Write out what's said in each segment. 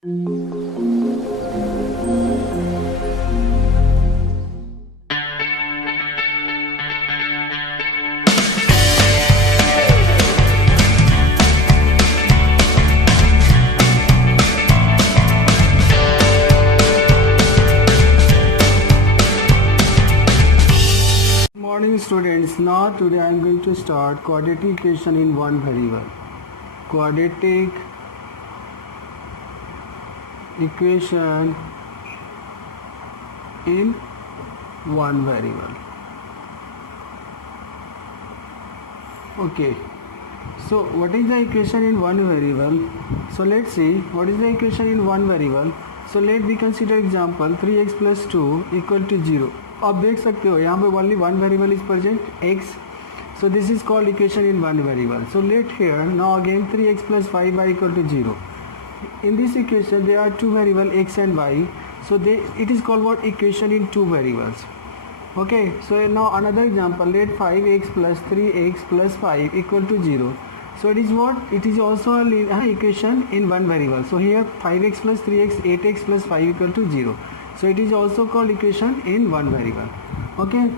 Morning students, now today I am going to start quadratic equation in one variable. Quadratic equation in one variable. Okay, so what is the equation in one variable? So let's see what is the equation in one variable. So let me consider example 3x plus 2 equal to 0. आप देख सकते हो यहाँ पे only one variable is present, x. So this is called equation in one variable. So let here now again 3x plus 5y equal to 0. In this equation there are two variables x and y. So it is called what? Equation in two variables. Okay. So now another example, let 5x plus 3x plus 5 equal to 0. So it is what? It is also an equation in one variable. So here 5x plus 3x, 8x plus 5 equal to 0. So it is also called equation in one variable. Okay.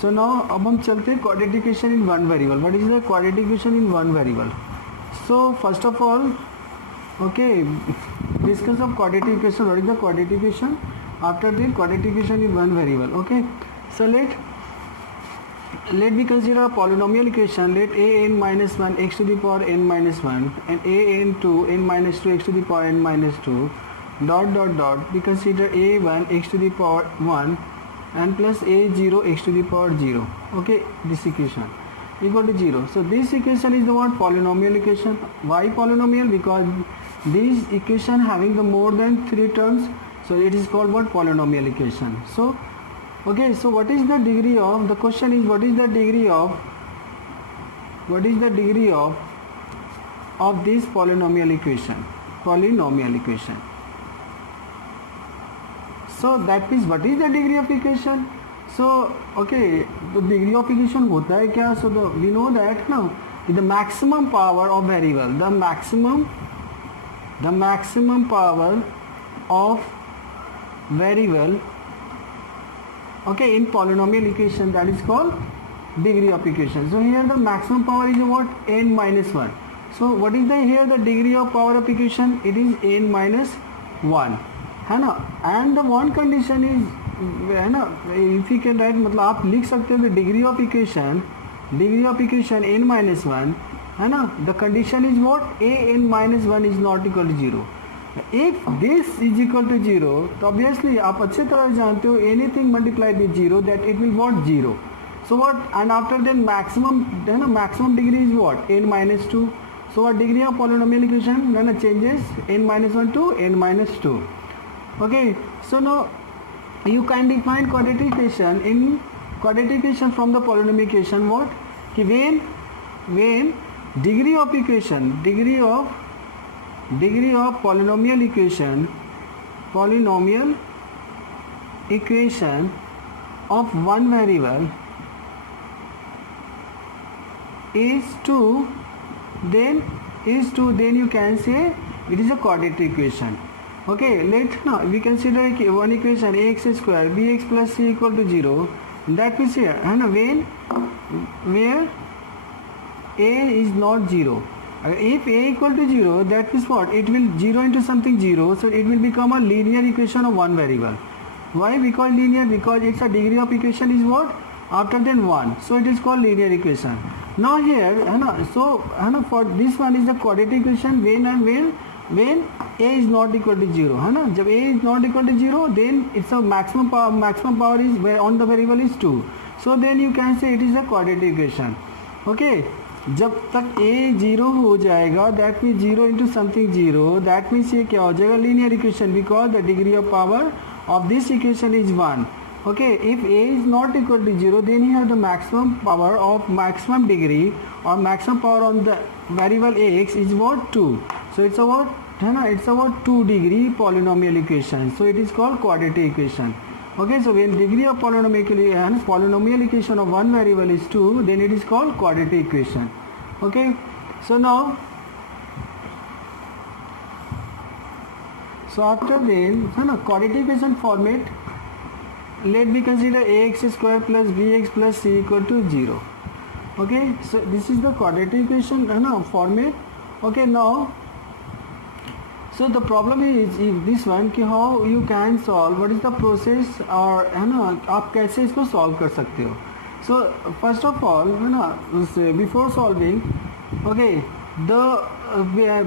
So now अब हम चलते हैं quadratic equation in one variable. What is the quadratic equation in one variable? So first of all, okay, discuss of quadratic equation. What is the quadratic equation? After the quadratic equation in one variable. Okay. So let me consider a polynomial equation. Let a n minus 1 x to the power n minus 1 and a n 2 n minus 2 x to the power n minus 2 dot dot dot. We consider a1 x to the power 1 and plus a0 x to the power 0. Okay, this equation equal to 0. So this equation is the what? Polynomial equation. Why polynomial? Because this equation having the more than 3 terms, so it is called what? Polynomial equation. So okay, so what is the degree of, the question is what is the degree of this polynomial equation? So that means what is the degree of equation? So okay, the degree of equation होता है क्या? So we know that now the maximum power of variable, the maximum power of variable, okay, in polynomial equation, that is called degree of equation. So here the maximum power is what? N minus 1. So what is the here the degree of power of equation? It is n minus 1, है ना. And the one condition is, है ना, if you can write, मतलब आप लिख सकते हो degree of equation n minus 1, है ना. The condition is what? a n minus 1 is not equal to 0. If this is equal to 0, तो obviously आप अच्छे तरह जानते हो anything multiplied with 0 that it will what? 0. So what? And after then maximum, है ना, maximum degree is what? n minus 2. So what degree of polynomial equation? है ना, changes n minus 1 to n minus 2. Okay. So now you can define quadratic equation. In quadratic equation from the polynomial equation, what? When degree of polynomial equation of one variable is 2, then you can say it is a quadratic equation. Okay, now we consider one equation ax square bx plus c equal to 0. That means here, and where a is not 0. If a equal to 0, that means what? It will 0 into something 0, so it will become a linear equation of one variable. Why? Because linear, because its a degree of equation is what? After then 1, so it is called linear equation. Now here, so for this one is the quadratic equation when a is not equal to 0, जब a is not equal to 0, then its a maximum power is where on the variable is 2. So then you can say it is a quadratic equation. Okay. जब तक a 0 हो जाएगा, that means 0 into something 0, that means ये क्या हो जाएगा? Linear equation, because the degree of power of this equation is 1. Okay, if a is not equal to 0, then you have the maximum power of maximum degree or maximum power on the variable x is what? 2. So it's about, it's about 2 degree polynomial equation. So it is called quadratic equation. Okay, so when degree of polynomial equation of one variable is 2, then it is called quadratic equation. Okay, so now So after then है ना quadratic equation format, let me consider ax square plus bx plus c equal to 0. Okay, so this is the quadratic equation है ना format. Okay, now so the problem is if this one कि how you can solve, what is the process और है ना आप कैसे इसको solve कर सकते हो. So first of all है ना before solving, okay, the we are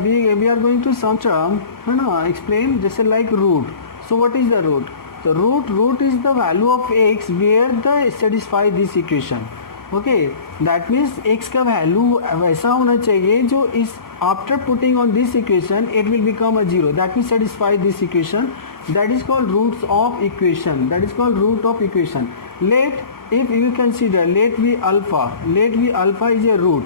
going to some term है ना explain जैसे like root. So what is the root? The root is the value of x where the satisfy this equation. Okay, that means x का value वैसा होना चाहिए जो इस after putting on this equation it will become a 0, that will satisfy this equation. That is called roots of equation. That is called root of equation. If you consider let v alpha is a root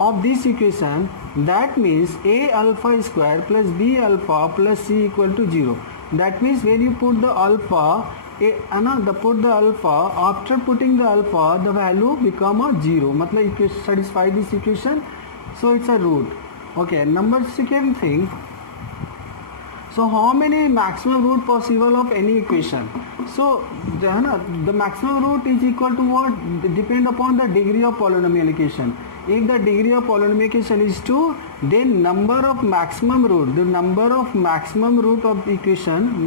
of this equation, that means a alpha square plus b alpha plus c equal to 0. That means when you put the alpha, put the alpha, after putting the alpha the value become a 0, मतलब if satisfy this equation, so it's a root. Okay, number second thing, so how many maximum root possible of any equation? So the maximum root is equal to what? Depend upon the degree of polynomial. If the degree of polynomial is 2, then number of maximum root, the number of maximum root of equation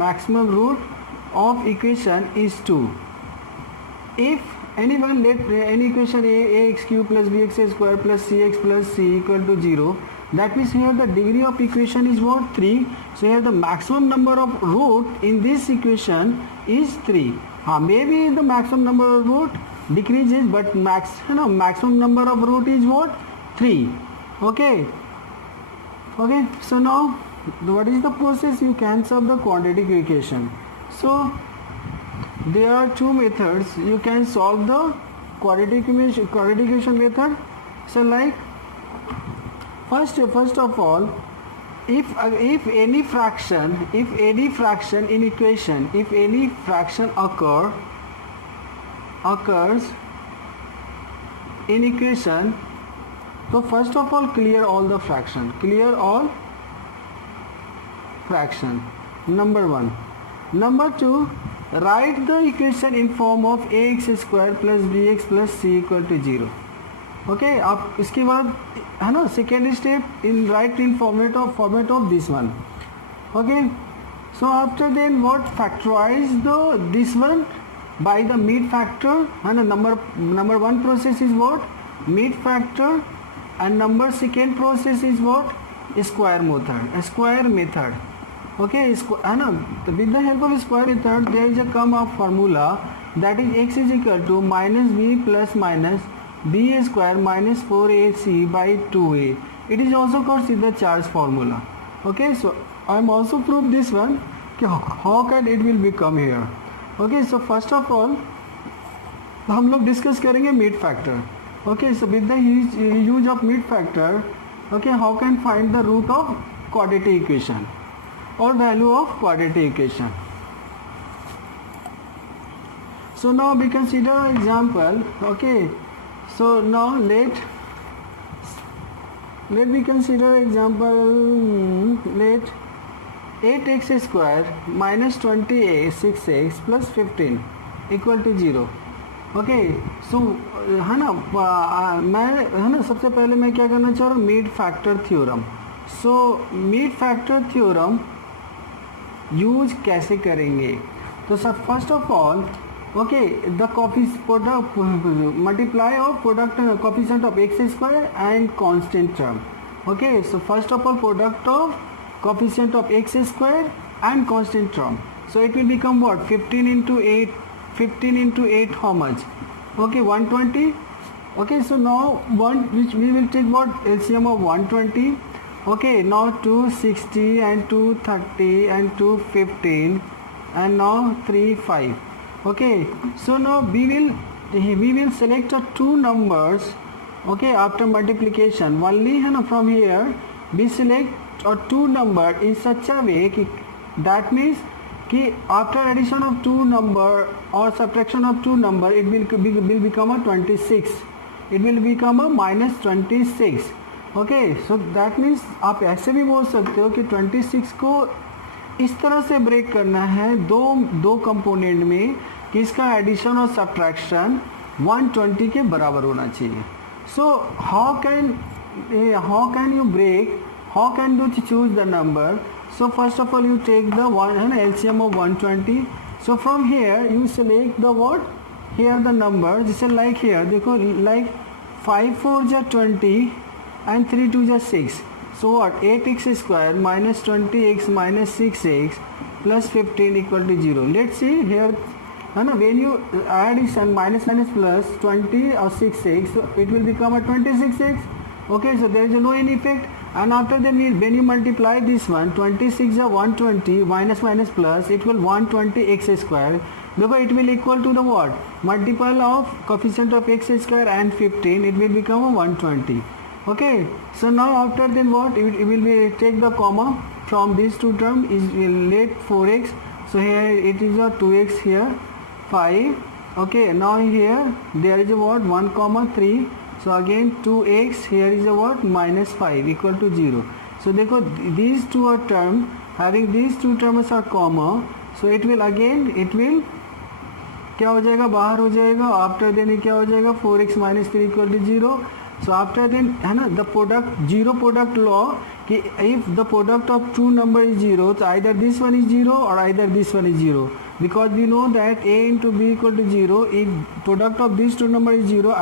is 2. If anyone let any equation ax cube plus bx square plus cx plus c equal to 0, that means here the degree of equation is what? 3. So here the maximum number of root in this equation is 3. Maybe the maximum number of root decreases, but maximum number of root is what? 3. Okay, so now what is the process? You can solve the quadratic equation. So there are two methods you can solve the quadratic equation method. So like first of all, if any fraction in equation, if any fraction occurs in equation, so first of all clear all the fraction, number 1. Number 2, write the equation in form of ax square plus bx plus c equal to 0. Okay, आप इसके बाद है ना second step in write in format of this one. Okay, so after then what? Factorize this one by the mid factor. And number one process is what? Mid factor, and second process is what? Square method. Okay, with the help of square method there is a come up formula, that is x is equal to minus b plus minus b square minus 4ac by 2a. It is also called the charge formula. Okay, so I am also prove this one, how can it will become here. Okay, so first of all हम लोग discuss करेंगे mid factor. Okay, so with the use of mid factor, okay, how can find the root of quadratic equation or value of quadratic equation. So now we consider example. Okay, so now let me consider example. Let 8x square minus 26x plus 15 equal to 0. Okay, सो है ना मैं सबसे पहले मैं क्या करना चाह रहा हूँ, mid factor theorem. So mid factor theorem use कैसे करेंगे? तो सब first of all okay, the product multiply of product coefficient of x square and constant term. Okay, so first of all product of coefficient of x square and constant term. So it will become what? 15 into 8 how much? Okay, 120. Okay, so now we will take what? LCM of 120. Okay, now 260 and 230 and 215 and now 35. Okay, so now we will select two numbers. Okay, after multiplication only from here we select two number in such a way that means कि after addition of two number or subtraction of two number it will become a 26. It will become a minus 26. Okay, so that means आप ऐसे भी बोल सकते हो कि 26 को इस तरह से ब्रेक करना है दो कंपोनेंट में कि इसका एडिशन और सब्ट्रैक्शन 120 के बराबर होना चाहिए. So how can you break, how can you choose the number. So first of all you take the LCM of 120. So from here you select the what, here the number, just like here देखो, like 5 4 जा 20 and 3 2 जा 6. So what, 8x square minus 20x minus 6x plus 15 equal to 0. Let's see here, when you add this and minus plus 20 or 6x, so it will become a 26x. Okay, so there is no any effect. And after then when you multiply this one, 26 is 120 minus plus, it will 120 x square, because it will equal to the what, multiple of coefficient of x square and 15, it will become a 120. Okay, so now after then what, it will be take the comma from these two terms, is let 4x, so here it is a 2x, here 5. Okay, now here there is a what, 1 comma 3. So again 2x, here is a what, minus 5 equal to 0. So देखो these two are term, having these two terms are comma, so it will again, it will क्या हो जाएगा, बाहर हो जाएगा. After then क्या हो जाएगा, 4x minus 3 equal to 0. So after then है ना, the product, zero product law, कि if the product of two number is 0, so either this one is 0 or either this one is 0, because we know that a into b equal to 0. If product of these two number is 0,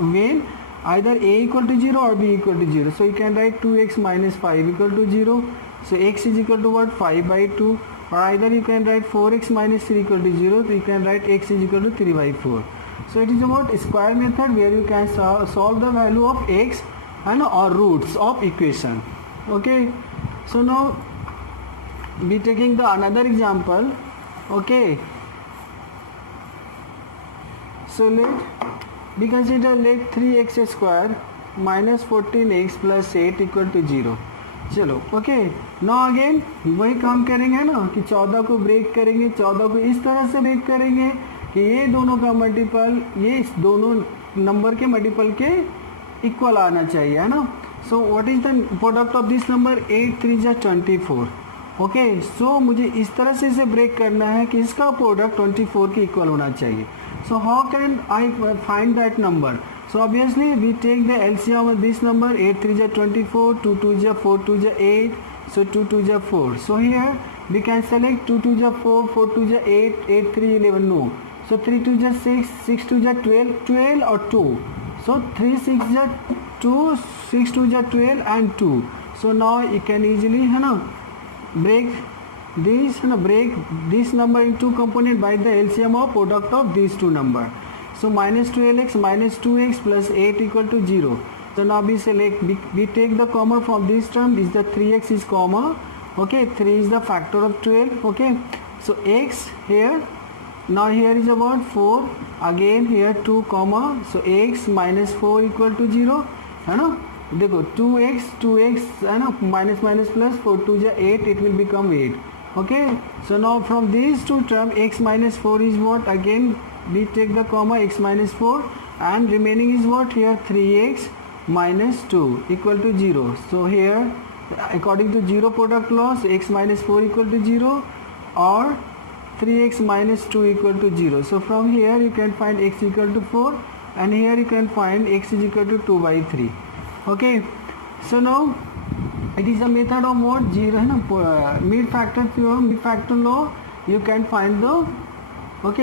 when either a equal to 0 or b equal to 0, so you can write 2x minus 5 equal to 0. So x is equal to what, 5 by 2, or either you can write 4x minus 3 equal to 0, so you can write x is equal to 3 by 4. So it is about square method, where you can solve the value of x and or roots of equation. Okay, so now we taking the another example. Okay, so we consider let 3x square minus 14x plus 8 equal to 0. चलो okay, now again वही काम करेंगे ना, कि 14 को break करेंगे, 14 को इस तरह से ब्रेक करेंगे कि ये दोनों का मल्टीपल, ये इस दोनों नंबर के मल्टीपल के इक्वल आना चाहिए, है ना. So what is the product of this number, 8 3 जा 24. ओके, सो मुझे इस तरह से इसे ब्रेक करना है कि इसका प्रोडक्ट 24 के इक्वल होना चाहिए. So how can I find that number? So obviously we take the LCM of this number, 8 3 ja 24, 2 2 ja 4 2 ja 8, so 2 2 ja 4. So here we can select 2 2 ja 4, 4 2 ja 8, 8 3 11, no. So 3 2 ja 6, 6 2 ja 12, 12 or 2. So 3 6 ja 2, 6 2 ja 12 and 2. So now you can easily break this number in two component by the LCM of product of these two number. So minus 12x minus 2x plus 8 equal to 0. So now we select, we take the comma from this term, is the 3x is comma. Okay, 3 is the factor of 12. Okay, so x here, now here is about 4, again here 2 comma, so x minus 4 equal to 0, है ना. देखो 2x है ना, minus plus 4 2 ja 8, it will become 8. Okay, so now from these two terms, x minus 4 is what, again we take the comma, x minus 4, and remaining is what, here 3x minus 2 equal to 0. So here according to zero product law, so x minus 4 equal to 0 or 3x minus 2 equal to 0. So from here you can find x equal to 4, and here you can find x is equal to 2 by 3. Okay, so now it is a method of what, zero है ना, mid factor theorem, mid factor law. You can find the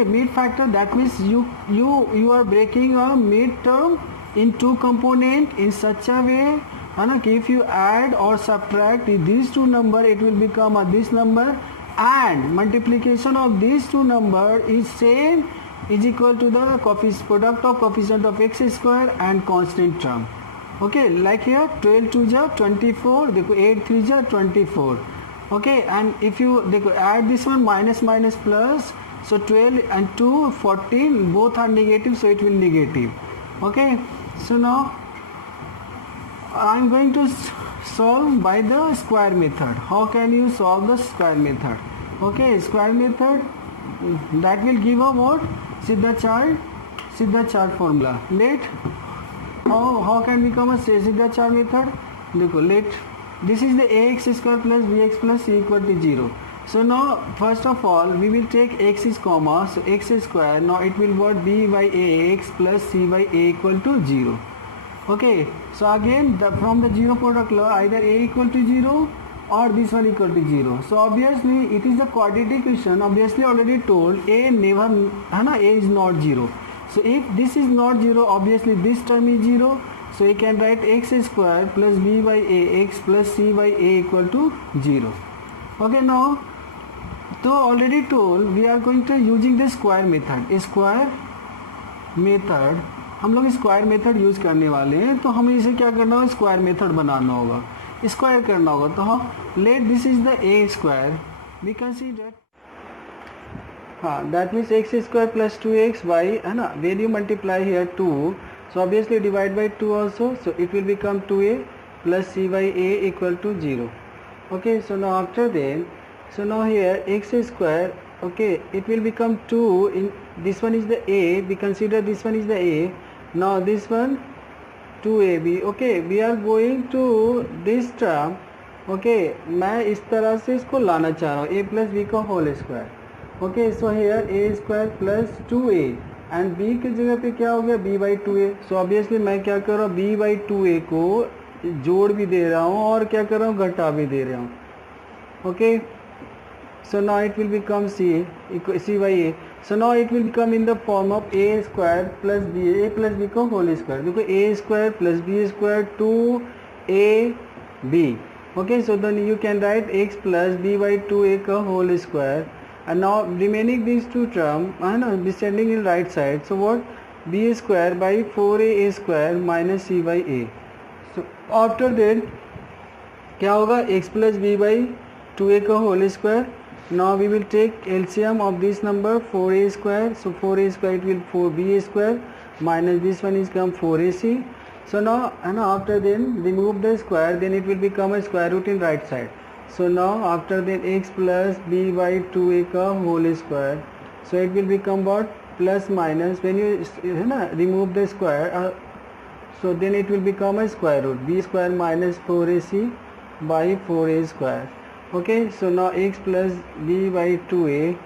mid factor, that means you are breaking a mid term in two component in such a way, है ना, कि if you add or subtract these two number, it will become this number, and multiplication of these two number is same, is equal to the product of coefficient of x square and constant term. Okay, like here 12 2 ja 24, देखो 8 3 ja 24. Okay, and if you देखो add this one, minus plus, so 12 and 2 14, both are negative, so it will negative. Okay, so now I am going to solve by the square method. How can you solve the square method? Okay, square method, that will give a what, Siddha chart formula. Let how can we become a Siddha chart method? देखो let, this is the ax square plus bx plus c equal to 0. So now first of all we will take x is comma, so x is square. Now it will what, b by ax plus c by a equal to 0. Okay, so again from the zero product law, either a equal to 0 or this one equal to 0. So obviously it is the quadratic equation, obviously already told a never, a is not 0. So if this is not 0, obviously this term is 0. So you can write x square plus b by ax plus c by a equal to 0. Okay, now तो already told we are going to using the square method. Square method हम लोग square method use करने वाले हैं, तो हमें इसे क्या करना होगा, स्क्वायर मेथड बनाना होगा, स्क्वायर करना होगा. तो हम let this is the A square, we can see that, हाँ, that means x square plus 2x by, है ना, when you multiply here 2, so obviously divide by 2 also, so it will become 2a plus c by a equal to 0. Okay, so now after then, so now here x square, okay, it will become 2 in this one is the a, we consider this one is the a, now this one 2ab. Okay, we are going to this term, okay, मैं इस तरह से इसको लाना चाह रहा हूँ, a plus b का whole square. Okay, so here a square plus 2a and b की जगह पे क्या हो गया, b by 2a. So obviously मैं क्या कर रहा हूँ, b बाई 2a को जोड़ भी दे रहा हूँ और क्या कर रहा हूँ, घटा भी दे रहा हूँ. Okay, so now it will become c by a. So now it will become in the form of a square plus b, a plus b का whole square. देखो a square plus b square 2ab. Okay, so then you can write x plus b by 2a का whole square. And now remaining these two terms, है ना, descending in right side. So what, b square by 4a square minus c by a. So after that क्या होगा, x plus b by 2a का whole square. Now we will take LCM of this number 4a square. So 4a square it will 4b square minus this one is come 4ac. So now and after then remove the square, then it will become a square root in right side. So now after then x plus b by 2a का whole square. So it will become what, plus minus when you remove the square. So then it will become a square root, b square minus 4ac by 4a square. Okay, so now x plus b by 2a,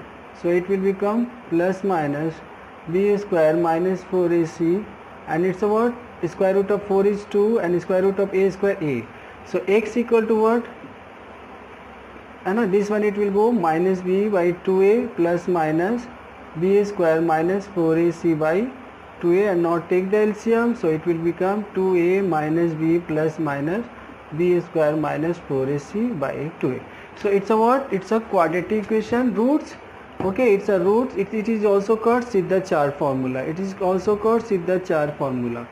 so it will become plus minus b square minus 4ac, and it's a what, square root of 4 is 2 and square root of a square a. So x equal to what, and this one it will go minus b by 2a plus minus b square minus 4ac by 2a, and now take the LCM, so it will become 2a minus b plus minus b square minus 4ac by 2a. So it's a what, it's a quadratic equation, roots. Okay, it's a root, it is also called Siddharth formula, it is also called Siddharth formula.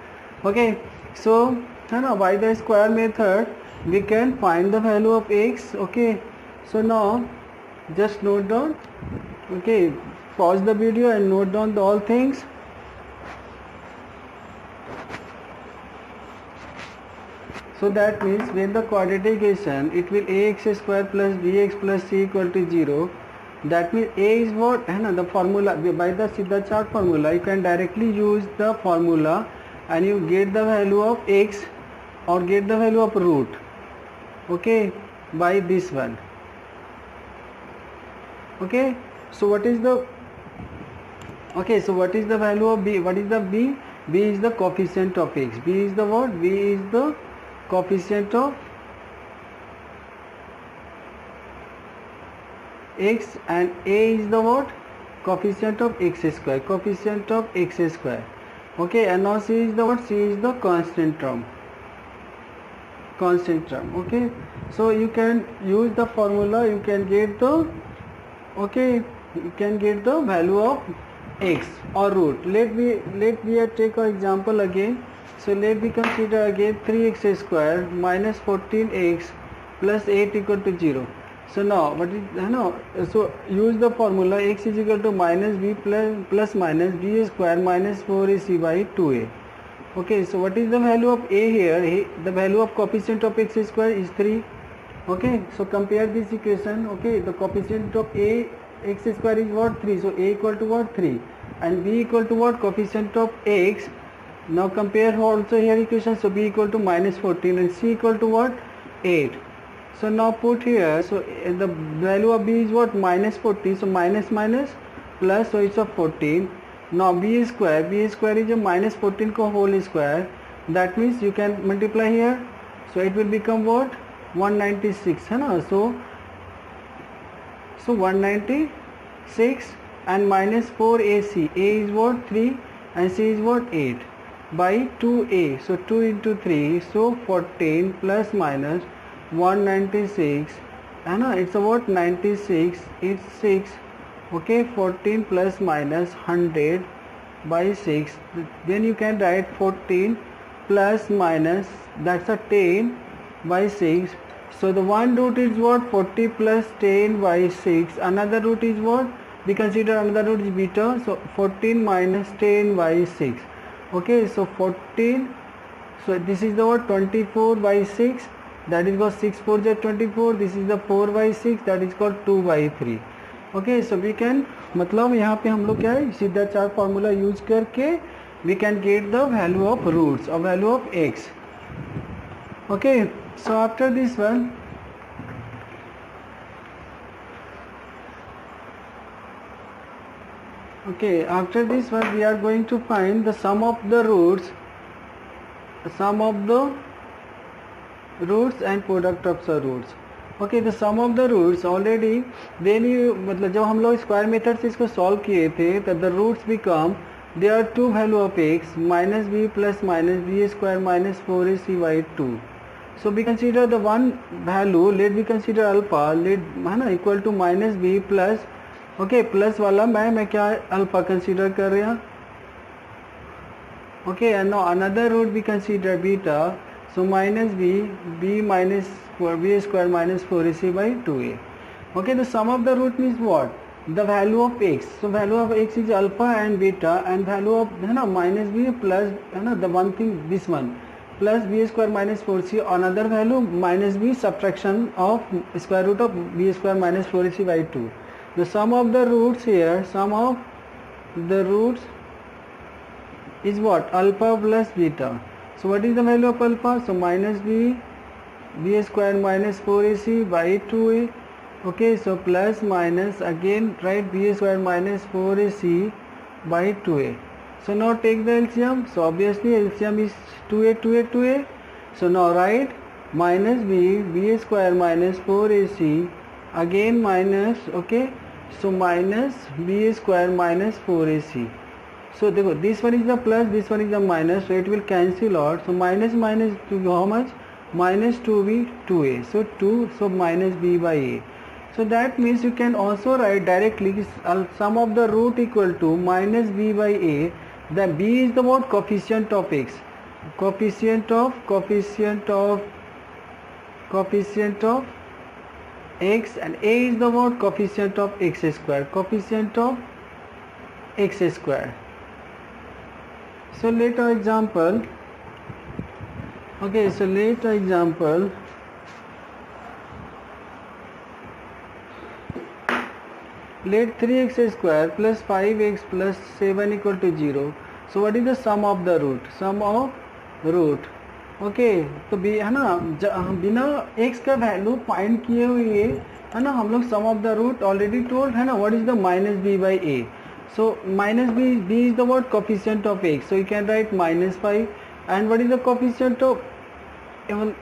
Okay, so by the square method we can find the value of x. Okay, so now just note down, okay, pause the video and note down all things. So that means when the quadratic equation, it will ax square plus bx plus c equal to 0. That means a is what, the formula, by the Siddharth formula you can directly use the formula and you get the value of x or get the value of root, okay, by this one. Okay, so what is the, okay, so what is the value of b, what is the b, b is the coefficient of x, b is the what, b is the coefficient of x, and a is the what, coefficient of x square, coefficient of x square. Okay, and now c is the what, c is the constant term, okay. So you can use the formula, you can get the, okay, you can get the value of x or root. Let me take an example again. So let me consider again 3x square minus 14x plus 8 equal to 0. So now what is, so use the formula, x is equal to minus b plus minus b square minus 4ac by 2a. Okay, so what is the value of a here? The value of coefficient of x square is 3. Okay, so compare this equation. Okay, the coefficient of a x square is what, 3. So a equal to what, 3, and b equal to what, coefficient of x. Now compare also here equation, so b equal to minus 14 and c equal to what, 8. So now put here, so the value of b is what? Minus 14, so minus minus plus, so it's a 14. Now b square is a minus 14 ko whole square, that means you can multiply here, so it will become what? 196 है ना. So 196 and minus 4ac, a is what? 3 and c is what? 8 by 2a, so 2 into 3, so 14 plus minus 196 है ना, it's about 96, it's 6, okay. 14 plus minus 100 by 6, then you can write 14 plus minus, that's a 10 by 6. So the one root is what? 40 plus 10 by 6. Another root is what? We consider another root is beta, so 14 minus 10 by 6. Okay, so 14, so this is the what? 24 by 6, that is called 6 4 is 24. This is the 4 by 6, that is called 2 by 3. Okay, so we can, मतलब यहाँ पे हम लोग क्या है, सीधा चार formula use करके we can get the value of roots or value of x. Okay, so after this one, okay, after this one we are going to find the sum of the roots and product of the roots. Okay, the sum of the roots already, then you, मतलब जब हम लोग square method से इसको solve किए थे, तब the roots become, there are two value of x, minus b plus minus b square minus 4ac by 2. So we consider the one value, let we consider alpha, let है ना equal to minus b plus, okay, plus वाला मैं क्या alpha consider कर रहे हैं. Okay, and now another root we consider beta, so minus b minus b square minus 4ac by 2a. Okay, the sum of the root means what? The value of x. So value of x is alpha and beta, and value of है ना minus b plus है ना the one thing, this one plus b square minus 4c, another value minus b subtraction of square root of b square minus 4ac by 2. The sum of the roots here, sum of the roots is what? Alpha plus beta. So what is the value of alpha? So minus b square minus 4ac by 2a. Okay, so plus minus again write b square minus 4ac by 2a. So now take the LCM. So obviously LCM is 2a. So now write minus b square minus 4ac again minus, okay, so minus b square minus 4ac. So देखो, this one is the plus, this one is the minus, so it will cancel out. So minus to how much? Minus 2b 2a. So 2, so minus b by a. So that means you can also write directly sum of the root equal to minus b by a. The b is the what? Coefficient of x. Coefficient of x, and a is the what? Coefficient of x square. Coefficient of x square. So let our example. Okay, so let our example. Let 3x square plus 5x plus 7 equal to 0. So what is the sum of the root? Sum of root. Okay, तो भी है ना, बिना x का value find किए हुए है ना, हम लोग sum of the root already told है ना, what is the minus b by a. So minus b is the what? Coefficient of x. So you can write minus 5. And what is the coefficient of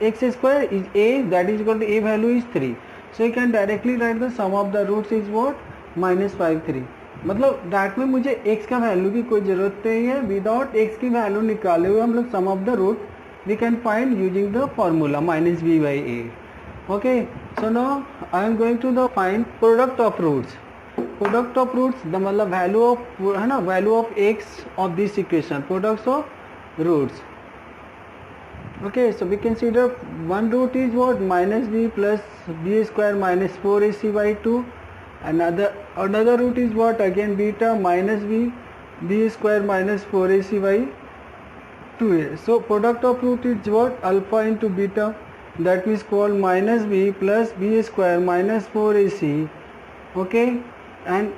x square is a, that is equal to a value is 3. So you can directly write the sum of the roots is what? minus 5 3. मतलब that में मुझे x का value की कोई ज़रूरत नहीं है. Without x की वैल्यू निकाले हुए हम लोग sum of the root we can find using the formula minus b by a. Okay, so now I am going to the find product of roots. Product of roots the मतलब value of है ना, value of x of this equation, products of roots. Okay, so we consider one root is what? Minus b plus b square minus 4ac by 2. Another root is what? Again beta minus b square minus 4ac by 2a. So product of root is what? Alpha into beta, that is called minus b plus b square minus 4ac, okay, and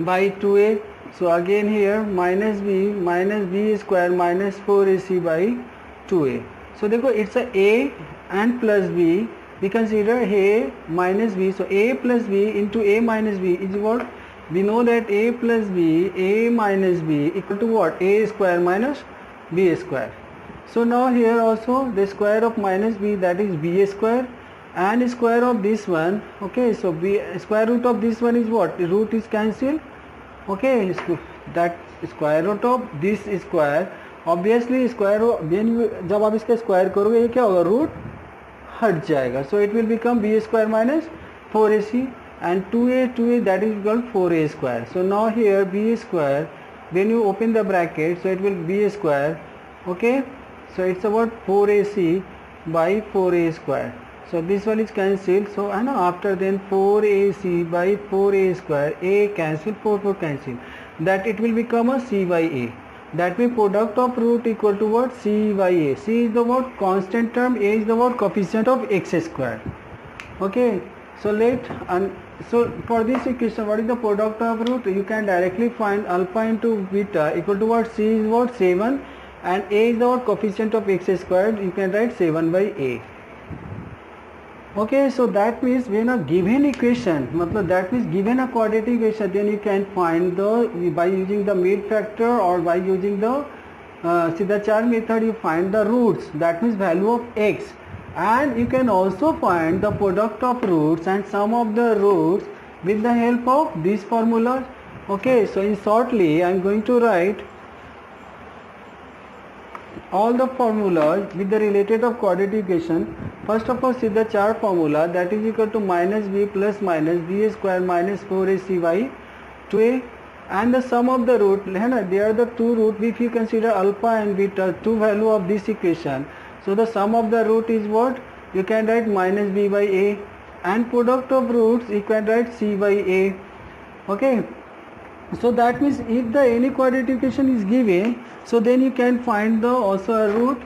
by 2a. So again here minus b square minus 4ac by 2a. So देखो it's a and plus b, we consider a minus b. So a plus b into a minus b is what? We know that a plus b, a minus b equal to what? A square minus b square. So now here also the square of minus b, that is b square, and square of this one. Okay, so b square root of this one is what? The root is cancelled. Okay, that square root of this square, obviously square जब आप इसका square करोगे ये क्या होगा? Root हट जाएगा. So it will become b square minus 4ac, and 2a that is equal to 4a square. So now here b square, when you open the bracket, so it will be square. Okay, so it's about 4ac by 4a square. So this one is cancelled. So and after then 4ac by 4a square, a cancel, 4 cancel, that it will become a c by a. That means product of root equal to what? C by a. C is the what? Constant term, a is the what? Coefficient of x square. Okay, so so for this equation, what is the product of root? You can directly find alpha into beta equal to what? C is what? 7, and a is the what? Coefficient of x squared. You can write 7 by a. Okay, so that means when a given equation, that means given a quadratic equation, then you can find by using the mid factor or by using the Siddharth method, you find the roots, that means value of x, and you can also find the product of roots and sum of the roots with the help of these formulas. Okay, so in shortly I am going to write all the formulas with the related of quadratic equation. First of all, see the chart formula, that is equal to minus b plus minus b square minus 4ac by 2a, and the sum of the root, they are the two root. If you consider alpha and beta, two value of this equation, so the sum of the root is what? You can write minus b by a, and product of roots you can write c by a. Okay, so that means if the any quadratic equation is given, so then you can find the also a root.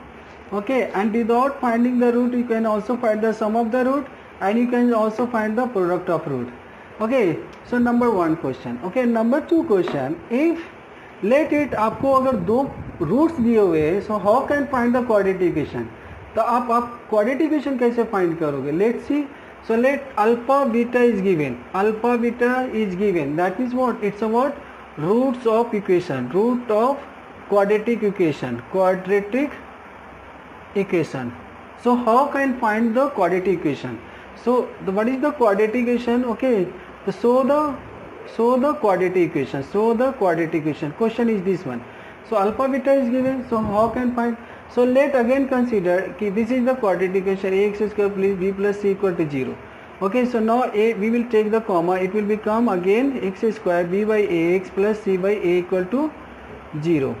Okay, and without finding the root, you can also find the sum of the root, and you can also find the product of root. Okay, so number 1 question. Okay, number 2 question, if let it आपको अगर दो roots दिए हुए, so how can find the quadratic equation? तो आप quadratic equation कैसे find करोगे? Let's see. So let alpha beta is given. Alpha beta is given. That is what? It's a what? Roots of equation. Root of quadratic equation. Quadratic equation. So how can find the quadratic equation? So what is the quadratic equation? Okay. So the quadratic equation. So the quadratic equation. Question is this one. So alpha beta is given. So how can find? So let again consider कि this is the quadratic equation ax square plus b plus c equal to 0. Okay, so now we will take the comma. It will become again x square b by ax plus c by a equal to 0.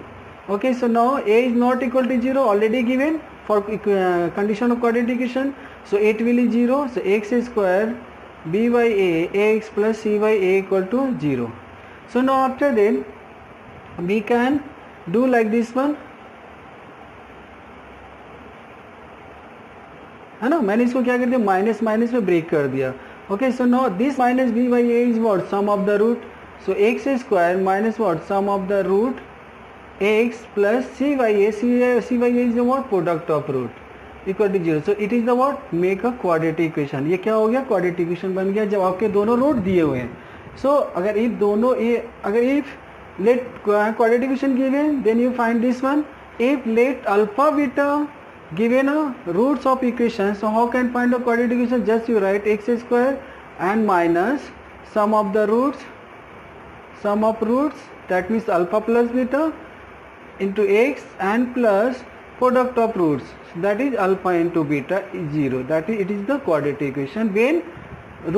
Okay, so now a is not equal to 0 already given for condition of quadratic equation. So it will be 0. So x square b by ax plus c by a equal to 0. So now after then we can do like this one. है ना, मैंने इसको क्या कर दिया? Minus minus में break कर दिया. Okay, so no this minus B by A is what? Sum of the root. So X square minus what? Sum of the root X plus C by A. C by A is the what? Product of root equal to 0. So it is the what? Make a quadratic equation. ये क्या हो गया? Quadratic equation बन गया जब आपके दोनों root दिए हुए हैं. सो अगर इफ दोनों अगर if let quadratic equation given, then you find this one. If let alpha beta given roots of equation, so how can find the quadratic equation? Just you write x square and minus sum of the roots, sum of roots, that means alpha plus beta into x, and plus product of roots, that is alpha into beta is 0. That is, it is the quadratic equation when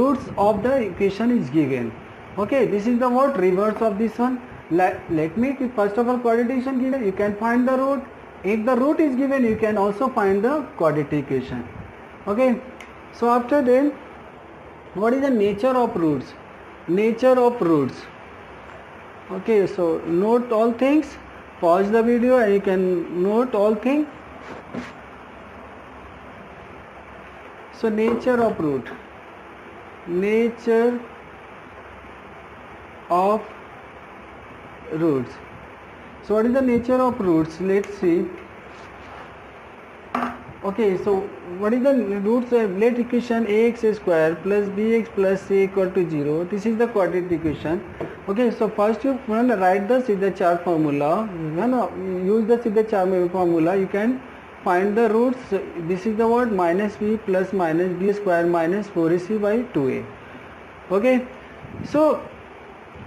roots of the equation is given. Okay, this is the what? Reverse of this one. Let me first of all quadratic equation given, you can find the root. If the root is given, you can also find the quadratic equation. Okay, so after then, what is the nature of roots? Nature of roots. Okay, so note all things. Pause the video and you can note all things. So nature of root. Nature of roots. So what is the nature of roots? Let's see. Okay, so what is the roots? Let equation ax square plus bx plus c equal to 0. This is the quadratic equation. Okay, so first you write the Seidel formula. Use the Seidel formula. You can find the roots. This is the word minus b plus minus b square minus 4ac by 2a. Okay, so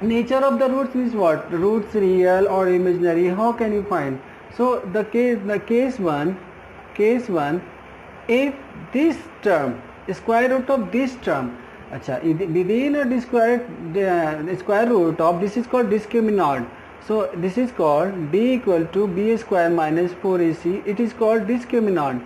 nature of the roots is what? Roots real or imaginary. How can you find? So the case one, if this term, square root of this term, within a square root of, this is called discriminant. So this is called d equal to b square minus 4ac. It is called discriminant.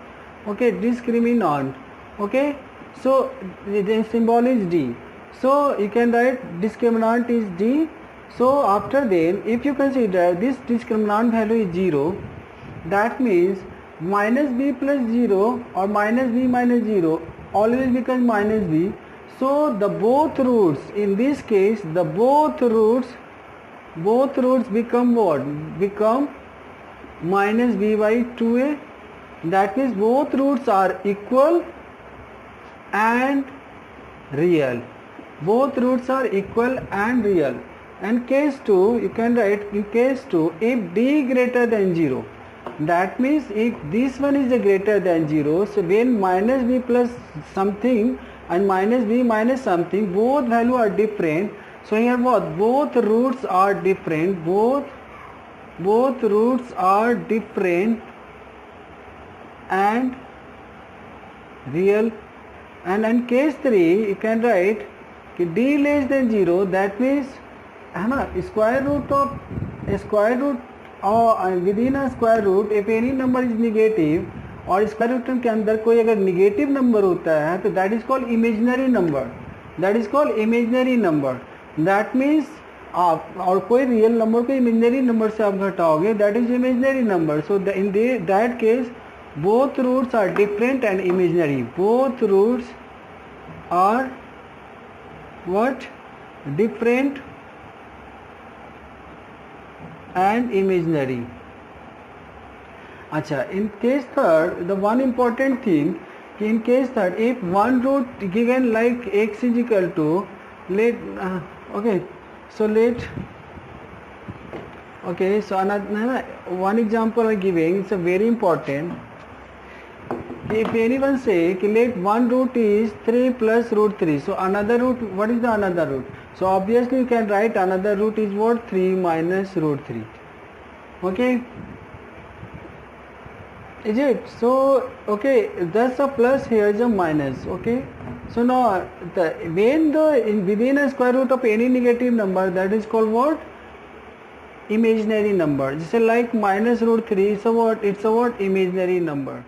Okay, discriminant. Okay, so the symbol is d. So you can write discriminant is d. So after then, if you consider this discriminant value is 0, that means minus b plus 0 or minus b minus 0 always becomes minus b. So the both roots, in this case the both roots become what? Become minus b by 2a. That means both roots are equal and real. Both roots are equal and real. And case 2, you can write in case 2, if d greater than 0, that means if this one is greater than 0, so when minus b plus something and minus b minus something, both value are different. So here what? Both roots are different. Both roots are different and real. And in case 3, you can write d less than 0, that means square root और within a square root if any number is negative और square root के अंदर कोई अगर negative number होता है तो that is called imaginary number. That means आप और कोई real number को imaginary number से आप घटाओगे, that is imaginary number. So in that case both roots are different and imaginary. Both roots are what? Different and imaginary. Acha, in case third, the one important thing, in case third, if one root given like x is equal to, so another one example I'm giving, it's a very important. If anyone say let one root is 3 plus root 3, so another root, what is the another root? So obviously you can write another root is what? 3 minus root 3. Okay, is it? So okay, that's a plus, here is a minus. Okay, so now when within a square root of any negative number, that is called what? Imaginary number. Just like minus root 3, it's a what? Imaginary number.